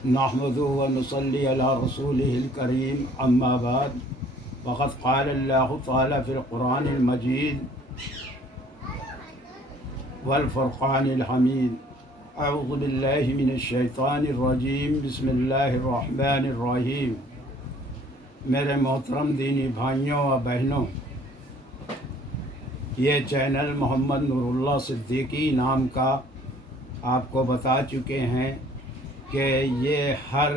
नहमदुहु व नुसल्ली अला रसूलिहिल करीम अम्मा बाद फ़क़द क़ाल अल्लाहु तआला फ़िल क़ुरानिल मजीद वल फ़ुरक़ानिल हमीद अऊज़ु बिल्लाहि मिनश शैतानिर रजीम बिस्मिल्लाहिर रहमानिर रहीम। मेरे मोहतरम दीनी भाइयों और बहनों, ये चैनल मोहम्मद नूरुल्लाह सिद्दीकी नाम का आपको बता चुके हैं कि ये हर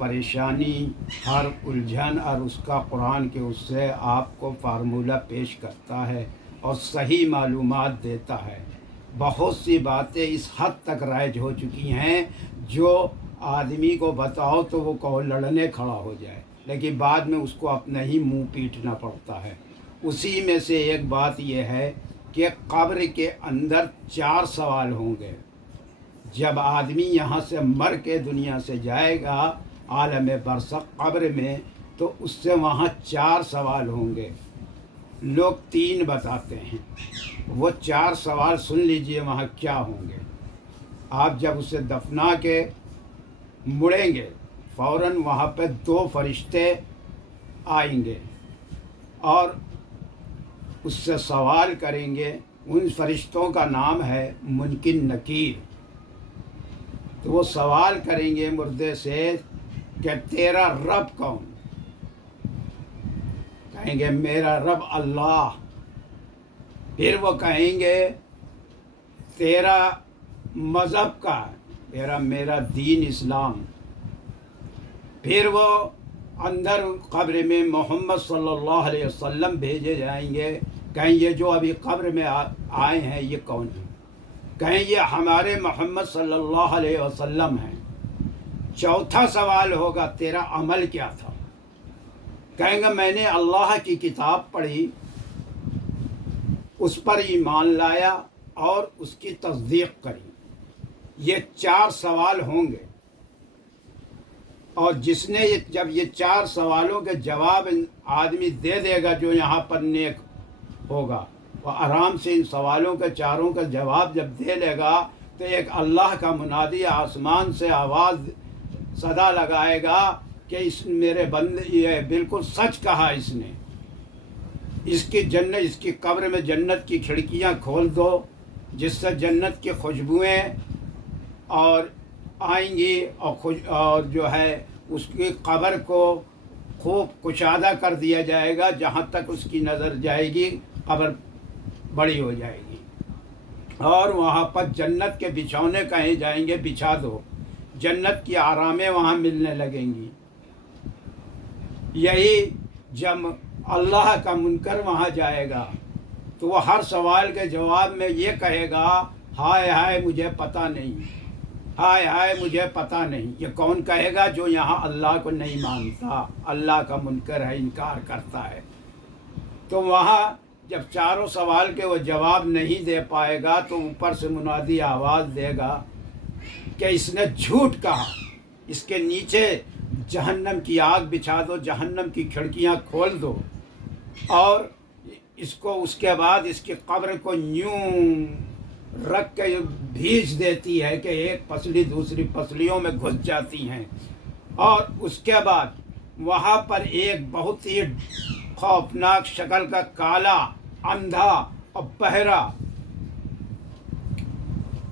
परेशानी, हर उलझन और उसका कुरान के उससे आपको फार्मूला पेश करता है और सही मालूमात देता है। बहुत सी बातें इस हद तक राइज हो चुकी हैं जो आदमी को बताओ तो वो कहो लड़ने खड़ा हो जाए, लेकिन बाद में उसको अपना ही मुंह पीटना पड़ता है। उसी में से एक बात यह है कि कब्र के अंदर 4 सवाल होंगे। जब आदमी यहाँ से मर के दुनिया से जाएगा आलम बरज़ख कब्र में, तो उससे वहाँ 4 सवाल होंगे। लोग 3 बताते हैं, वो 4 सवाल सुन लीजिए वहाँ क्या होंगे। आप जब उसे दफना के मुड़ेंगे, फ़ौरन वहाँ पे 2 फरिश्ते आएंगे और उससे सवाल करेंगे। उन फरिश्तों का नाम है मुनकिर नकीर। तो वो सवाल करेंगे मुर्दे से कि तेरा रब कौन? कहेंगे मेरा रब अल्लाह। फिर वो कहेंगे तेरा मज़हब का? मेरा दीन इस्लाम। फिर वो अंदर कब्र में मोहम्मद सल्लल्लाहु अलैहि वसल्लम भेजे जाएंगे। कहेंगे जो अभी कब्र में आए हैं ये कौन है? कहें ये हमारे मोहम्मद सल्लल्लाहु अलैहि वसल्लम हैं। चौथा सवाल होगा तेरा अमल क्या था? कहेंगे मैंने अल्लाह की किताब पढ़ी, उस पर ईमान लाया और उसकी तस्दीक करी। ये 4 सवाल होंगे और जिसने जब ये 4 सवालों के जवाब आदमी दे देगा, जो यहाँ पर नेक होगा, वो आराम से इन सवालों के चारों का जवाब जब दे लेगा तो एक अल्लाह का मुनादी आसमान से आवाज़ सदा लगाएगा कि इस मेरे बंदे ये बिल्कुल सच कहा इसने। इसकी कब्र में जन्नत की खिड़कियां खोल दो, जिससे जन्नत की खुशबुएं और आएंगी और जो है उसकी कब्र को खूब कुशादा कर दिया जाएगा। जहाँ तक उसकी नज़र जाएगी कब्र बड़ी हो जाएगी और वहाँ पर जन्नत के बिछौने कहे जाएंगे बिछा दो, जन्नत की आरामें वहाँ मिलने लगेंगी। यही जब अल्लाह का मुनकर वहाँ जाएगा तो वह हर सवाल के जवाब में ये कहेगा हाय हाय मुझे पता नहीं, हाय हाय मुझे पता नहीं। ये कौन कहेगा? जो यहाँ अल्लाह को नहीं मानता, अल्लाह का मुनकर है, इनकार करता है। तो वहाँ जब चारों सवाल के वो जवाब नहीं दे पाएगा तो ऊपर से मुनादी आवाज़ देगा कि इसने झूठ कहा, इसके नीचे जहन्नम की आग बिछा दो, जहन्नम की खिड़कियां खोल दो और इसको उसके बाद इसकी कब्र को यूं रख के भींच देती है कि एक पसली दूसरी पसलियों में घुस जाती हैं। और उसके बाद वहाँ पर एक बहुत ही खौफनाक शक्ल का काला, अंधा और बहरा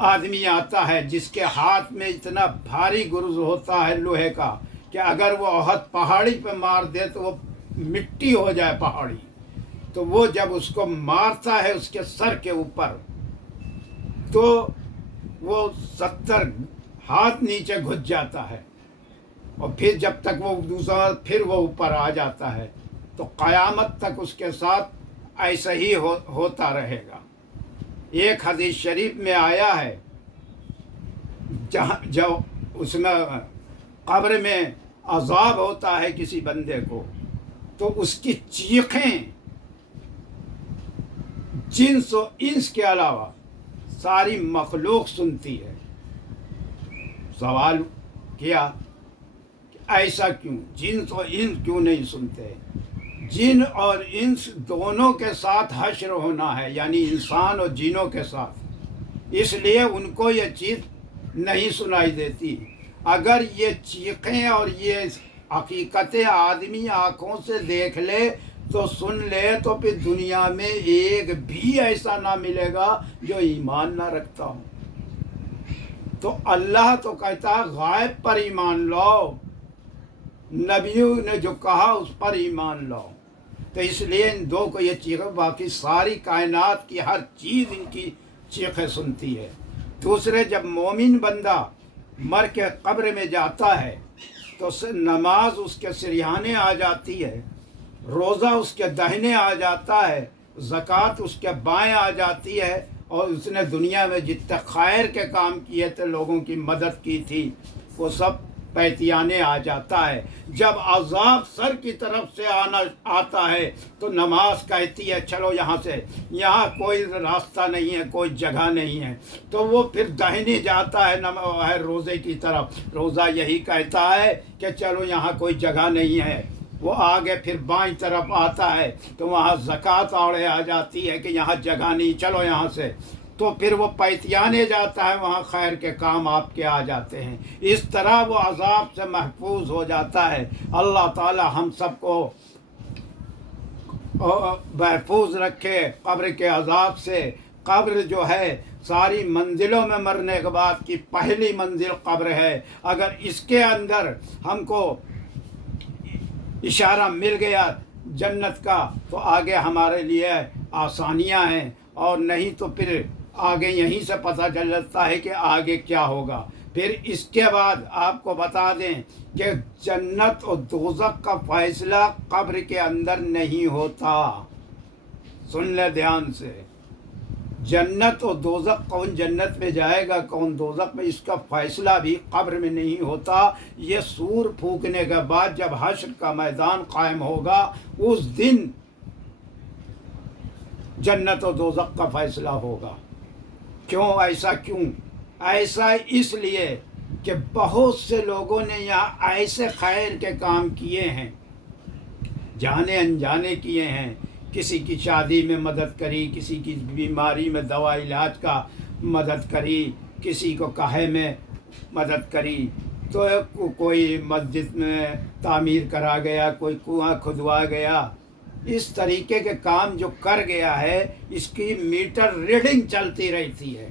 आदमी आता है, जिसके हाथ में इतना भारी गुर्ज होता है लोहे का कि अगर वो ओहद पहाड़ी पे मार दे तो वो मिट्टी हो जाए पहाड़ी। तो वो जब उसको मारता है उसके सर के ऊपर, तो वो 70 हाथ नीचे घुस जाता है और फिर जब तक वो दूसरा फिर वो ऊपर आ जाता है तो क़यामत तक उसके साथ ऐसा ही होता रहेगा। एक हदीस शरीफ में आया है जब उसमें कब्र में अज़ाब होता है किसी बंदे को, तो उसकी चीखें जिन्स और इंस के अलावा सारी मखलूक सुनती है। सवाल किया ऐसा क्यों? जिन्स और इंस क्यों नहीं सुनते? जिन और इंस दोनों के साथ हश्र होना है, यानी इंसान और जिनों के साथ, इसलिए उनको ये चीज़ नहीं सुनाई देती। اگر یہ چیخیں اور یہ حقیقتیں آدمی آنکھوں سے دیکھ لے تو سن لے تو پھر دنیا میں ایک بھی ایسا نہ ملے گا جو ایمان نہ رکھتا ہو۔ تو اللہ تو کہتا ہے غائب پر ایمان لاؤ، نبیوں نے جو کہا اس پر ایمان لاؤ۔ تو اس لیے ان دو کو یہ چیخیں، باقی ساری کائنات کی ہر چیز ان کی چیخیں سنتی ہے۔ دوسرے، جب مومن بندہ مر کے قبر میں جاتا ہے تو نماز اس کے سریانے آ جاتی ہے، روزہ اس کے دہنے آ جاتا ہے، زکوٰۃ اس کے بائیں آ جاتی ہے، اور اس نے دنیا میں جتنے خیر کے کام کیے تھے، لوگوں کی مدد کی تھی، وہ سب پیتیانے آ جاتا ہے۔ جب عذاب سر کی طرف سے آتا ہے تو نماز کہتی ہے چلو یہاں سے، یہاں کوئی راستہ نہیں ہے، کوئی جگہ نہیں ہے، تو وہ پھر دہنے جاتا ہے روزے کی طرف۔ روزہ یہی کہتا ہے کہ چلو یہاں کوئی جگہ نہیں ہے، وہ آگے پھر بائیں طرف آتا ہے تو وہاں زکوٰۃ آڑے آ جاتی ہے کہ یہاں جگہ نہیں، چلو یہاں سے، تو پھر وہ پیتیانے جاتا ہے، وہاں خیر کے کام آپ کے آ جاتے ہیں۔ اس طرح وہ عذاب سے محفوظ ہو جاتا ہے۔ اللہ تعالی ہم سب کو محفوظ رکھے قبر کے عذاب سے۔ قبر جو ہے ساری منزلوں میں مرنے کے بعد کی پہلی منزل قبر ہے۔ اگر اس کے اندر ہم کو اشارہ مل گیا جنت کا تو آگے ہمارے لیے آسانیاں ہیں، اور نہیں تو پھر آگے یہیں سے پتہ چل جاتا ہے کہ آگے کیا ہوگا۔ پھر اس کے بعد آپ کو بتا دیں کہ جنت اور دوزخ کا فیصلہ قبر کے اندر نہیں ہوتا۔ سن لے دھیان سے، جنت اور دوزخ، کون جنت میں جائے گا کون دوزخ میں، اس کا فیصلہ بھی قبر میں نہیں ہوتا۔ یہ سور پھونکنے کے بعد جب حشر کا میدان قائم ہوگا اس دن جنت و دوزخ کا فیصلہ ہوگا۔ کیوں ایسا؟ کیوں ایسا؟ اس لیے کہ بہت سے لوگوں نے یہاں ایسے خیر کے کام کیے ہیں، جانے انجانے کیے ہیں، کسی کی شادی میں مدد کری، کسی کی بیماری میں دوا علاج کا مدد کری، کسی کو کہے میں مدد کری، تو کوئی مسجد میں تعمیر کرا گیا، کوئی کنواں کھدوا گیا۔ اس طریقے کے کام جو کر گیا ہے اس کی میٹر ریڈنگ چلتی رہتی ہے،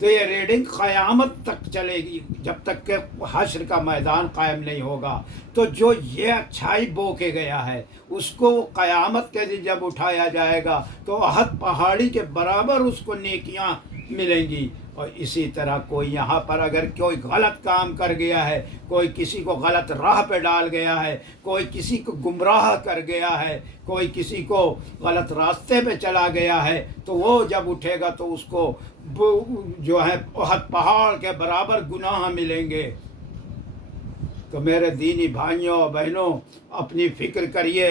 تو یہ ریڈنگ قیامت تک چلے گی جب تک کہ حشر کا میدان قائم نہیں ہوگا۔ تو جو یہ اچھائی بو کے گیا ہے اس کو قیامت کے دن جب اٹھایا جائے گا تو احد پہاڑی کے برابر اس کو نیکیاں ملیں گی۔ اور اسی طرح کوئی یہاں پر اگر کوئی غلط کام کر گیا ہے، کوئی کسی کو غلط راہ پہ ڈال گیا ہے، کوئی کسی کو گمراہ کر گیا ہے، کوئی کسی کو غلط راستے پہ چلا گیا ہے، تو وہ جب اٹھے گا تو اس کو جو ہے احد پہاڑ کے برابر گناہ ملیں گے۔ تو میرے دینی بھائیوں اور بہنوں، اپنی فکر کریے،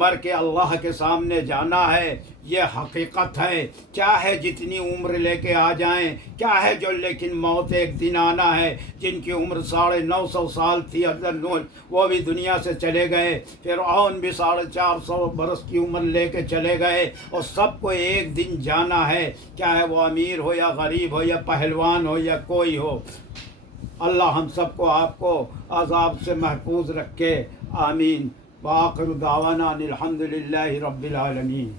مر کے اللہ کے سامنے جانا ہے، یہ حقیقت ہے۔ کیا ہے جتنی عمر لے کے آ جائیں، کیا ہے جو، لیکن موت ایک دن آنا ہے۔ جن کی عمر 950 سال تھی حضرت نوح، وہ بھی دنیا سے چلے گئے، فرعون بھی 450 برس کی عمر لے کے چلے گئے، اور سب کو ایک دن جانا ہے، چاہے وہ امیر ہو یا غریب ہو یا پہلوان ہو یا کوئی ہو۔ اللہ ہم سب کو، آپ کو عذاب سے محفوظ رکھے، آمین۔ وآخر دعوانا الحمد للہ رب العالمین۔